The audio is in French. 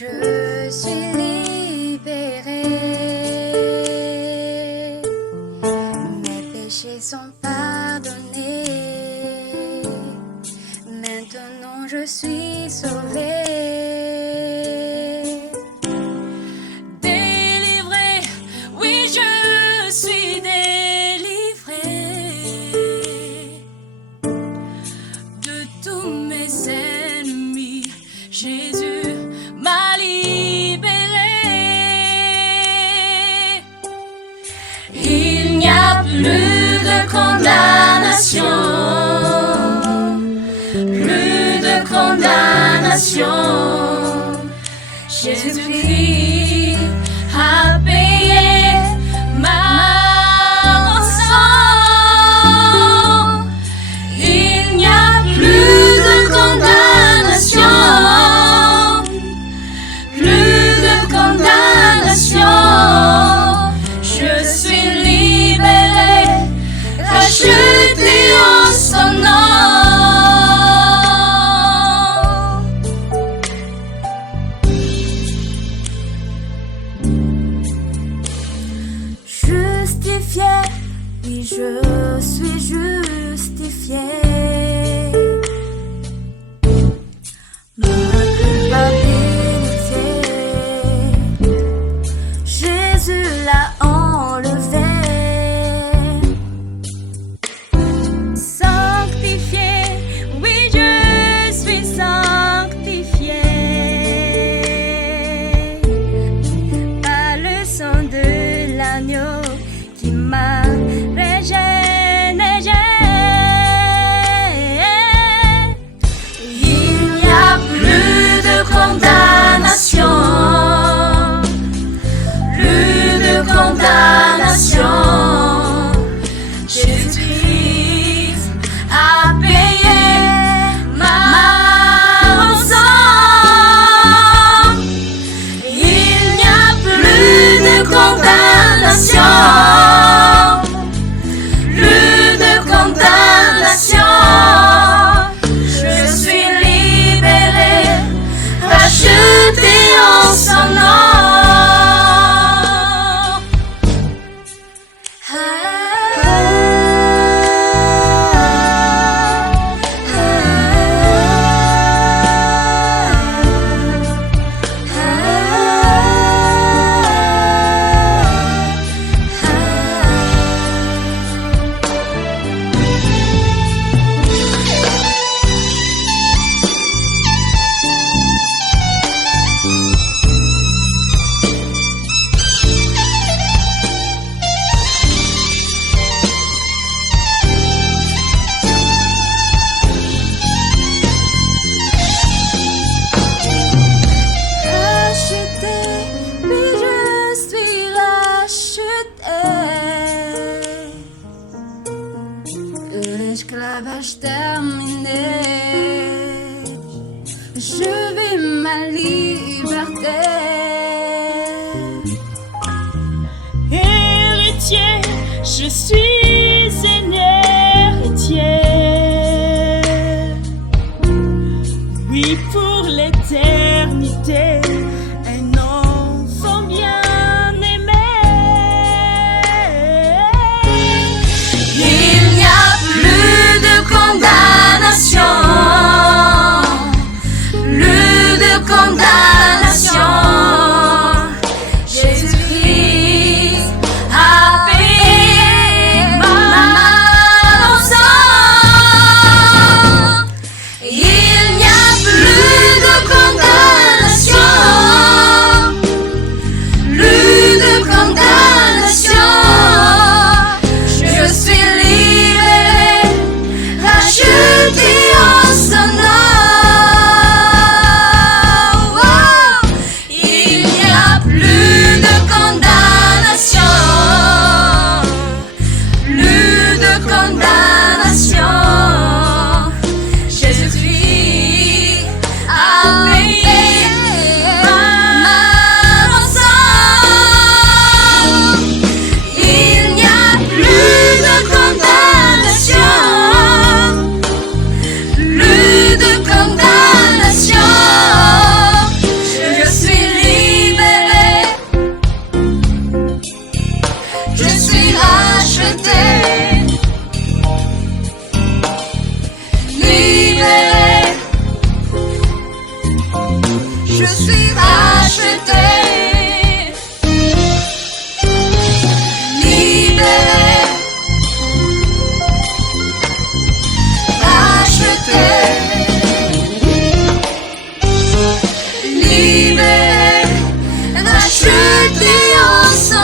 Je suis libérée, mes péchés sont pardonnés, maintenant je suis sauvée. Délivrée, oui je suis délivrée de tous mes ennemis. Jésus m'a libérée. Il n'y a plus de condamnation, plus de condamnation. Jésus-Christ a payé ma rançon. Il n'y a plus de condamnation, plus de condamnation. Je suis libérée, rachetée en son nom. Justifiée, oui je suis justifiée. Ma culpabilité, Jésus l'a enlevée. Sanctifiée, oui je suis sanctifiée par le sang de l'agneau qui m'a régénérée. Il n'y a plus de condamnation, plus de condamnation. Jésus-Christ a payé ma rançon. Il n'y a plus de condamnation, plus de condamnation. Je suis libérée, rachetée en son nom. L'esclavage terminé, je vis ma liberté. Héritier, je suis un héritier. Oui, pour l'éternité, un enfant bien aimé. Il n'y a plus de condamnation, plus de condamnation. Jésus-Christ a payé ma rançon. Il n'y a plus de condamnation, fêter ensemble.